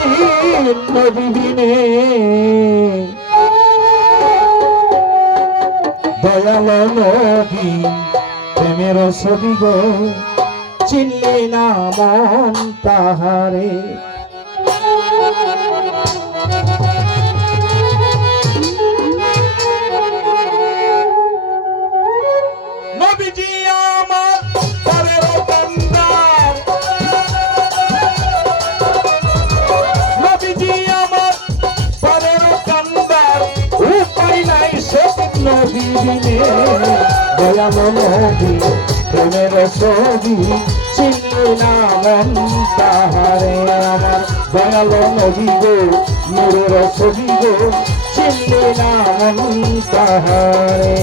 নবী বিনে দয়াল নবী প্রেমের ছবি গো চিনলে না মন তাহারে নবীজি আমার পরের কান্দার নবীজি আমার পরের কান্দার উপায় নাই সব নবী বিনে দয়াল নবী প্রেমের ছবি চিনলে না মন তাহারে আমার দয়াল নবী গো নূরের ছবি গো চিনলে না মন তাহারে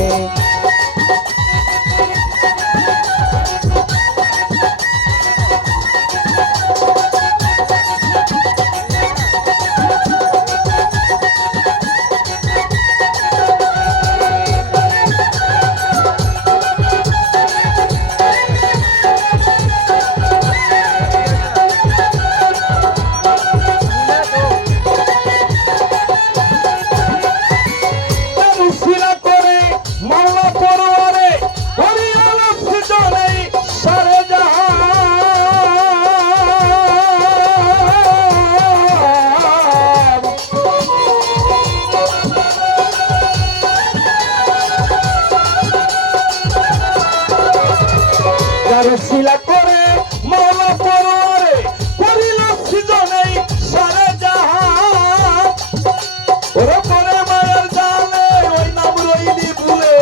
শিলা করে মাওলা পরোয়ারে করিল সৃজনে সারে জাহান ওরে পরে মায়ের জালে ওই নাম রইলি ভুলে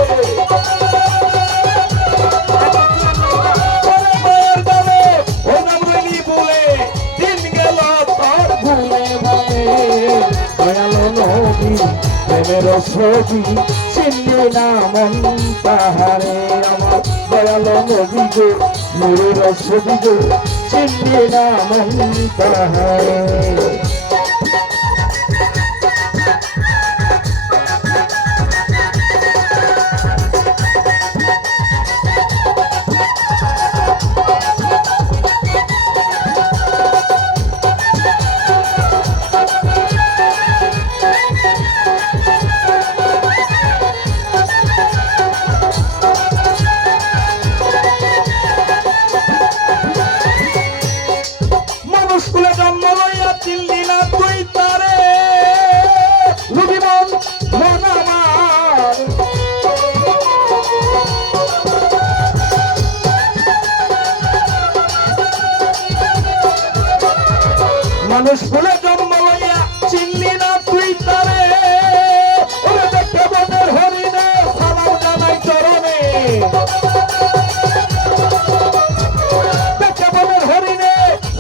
পরে মায়ের জালে ওই নাম রইলি ভুলে দিন গেল তোর ভুলে ভুলে দয়াল নবী প্রেমের ছবি চিনলে না মন তাহারে আমার দয়াল নবী গো নূরের ছবি গো চিনলে না মন তাহারে মানুষ বলে জন্ম লইয়া চিনলি না তুই তারে ওরে দেখে বনের হরিণে সালাম জানাই চরণে দেখে বনের হরিণে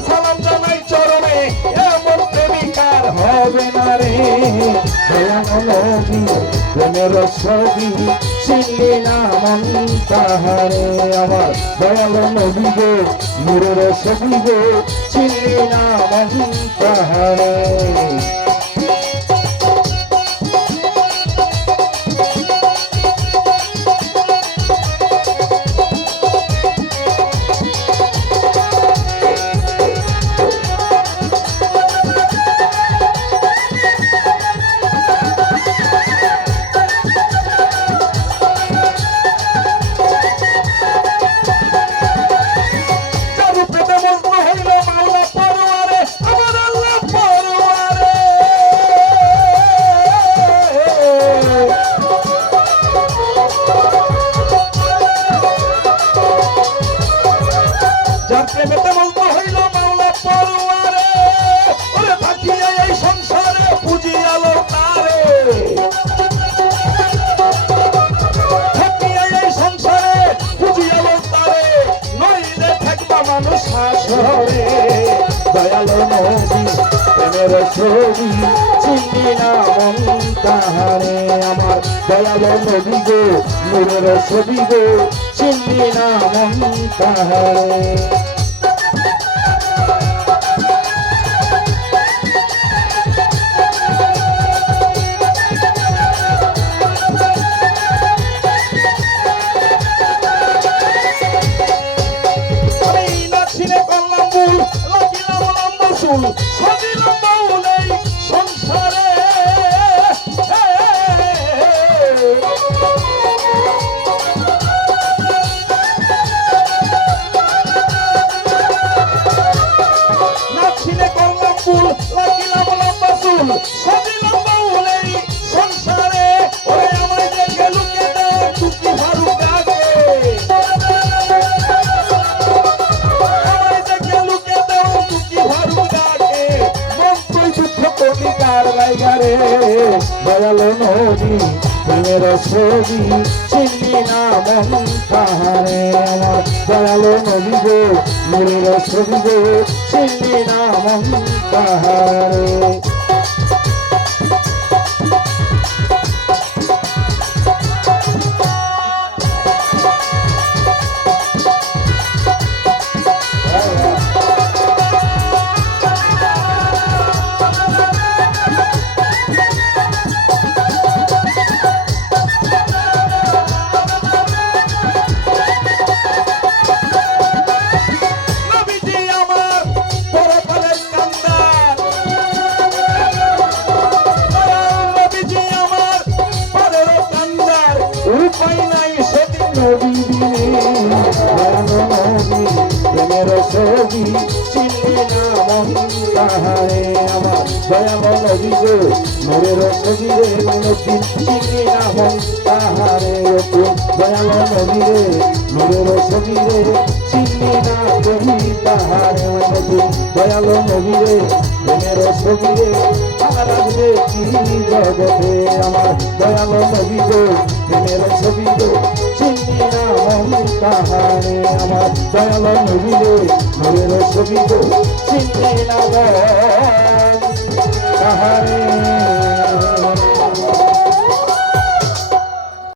সালাম জানাই চরণে এমন প্রেমিকার হবে না রে দয়াল নবী প্রেমের ছবি চিনলি না মন তাহারে আমার দয়াল নবী গো নূরের ছবি গো চিনলি না মন তাহারে প্রেমেতে মগ্ন হইল মাওলা পরোয়ারে ওরে থাকিয়া এই সংসারে পুজি আলো তারে থাকিয়া এই সংসারে পুজি আলো তারে নইলে থাকবা মানুষ হাসরে দয়াল নবী প্রেমের ছবি চিনলি না মন তাহারে আমার দয়াল নবী গো নূরের ছবি গো চিনলি না মন তাহারে Sadilam প্রেমের ছবি চিনি না মন তাহারে আমার দয়ালো নবী গো নূরের ছবি গো চিনি না মন তাহারে উপায় নাই সেদিন নবী দিনে প্রেমের ছবি চিনলে না মন তাহারে আমার দয়াময় নবী গো নূরের ছবি রে মনদিন চিনলে না মন তাহারে দয়াময় নবী রে নূরের ছবি রে চিনলে না কবি তাহারে মনদিন দয়ালো নবী রে প্রেমের ছবি রে আমার আসবে কি জগতে আমার দয়ালো নবী গো প্রেমের ছবি গো চিনি না মন তাহারে আমার দয়ালো নবী রে নূরের ছবি গো চিনি না মন তাহারে